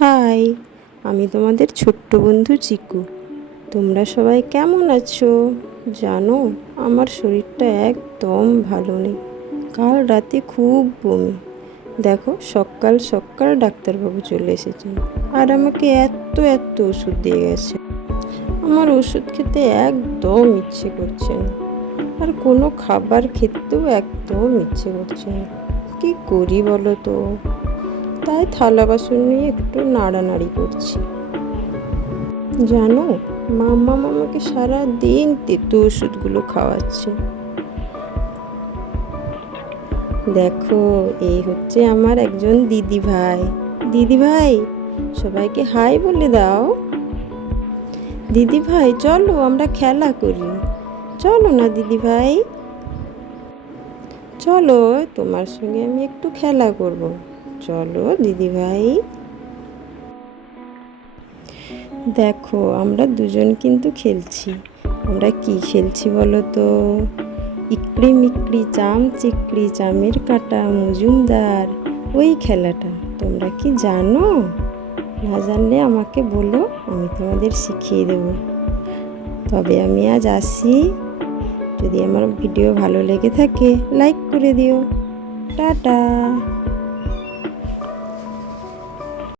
High, আমি তোমাদের ছোট্ট বন্ধু চিকু। তোমরা সবাই কেমন আছো? জানো, আমার শরীরটা একদম ভালো নেই। কাল রাতে খুব বমি। দেখো, সকাল সকাল ডাক্তারবাবু চলে এসেছেন আর আমাকে এত এত ওষুধ দিয়ে গেছে। আমার ওষুধ খেতে একদম ইচ্ছে করছে না, আর কোনো খাবার খেতেও একদম ইচ্ছে করছে না। কী করি বলো তো? তাই থালা বাসন নিয়ে একটু নাড়ানাড়ি করছি। জানো, মাম্মা আমাকে সারা দিন তেতো ওষুধগুলো খাওয়াচ্ছে। দেখো, এই হচ্ছে আমার একজন দিদি ভাই। দিদি ভাই, সবাইকে হাই বলে দাও। দিদি ভাই, চলো আমরা খেলা করি। চলো না দিদি ভাই, চলো, তোমার সঙ্গে আমি একটু খেলা করব। চলো দিদি ভাই। দেখো, আমরা দুজন কিন্তু খেলছি। আমরা কি খেলছি বলো তো? ইকড়ি মিকড়ি চাম চিকড়ি চামের কাটা মজুমদার, ওই খেলাটা। তোমরা কি জানো? না জানলে আমাকে বলো, আমি তোমাদের শিখিয়ে দেব। তবে আমি আজ আসি। যদি আমার ভিডিও ভালো লেগে থাকে, লাইক করে দিও। টাটা।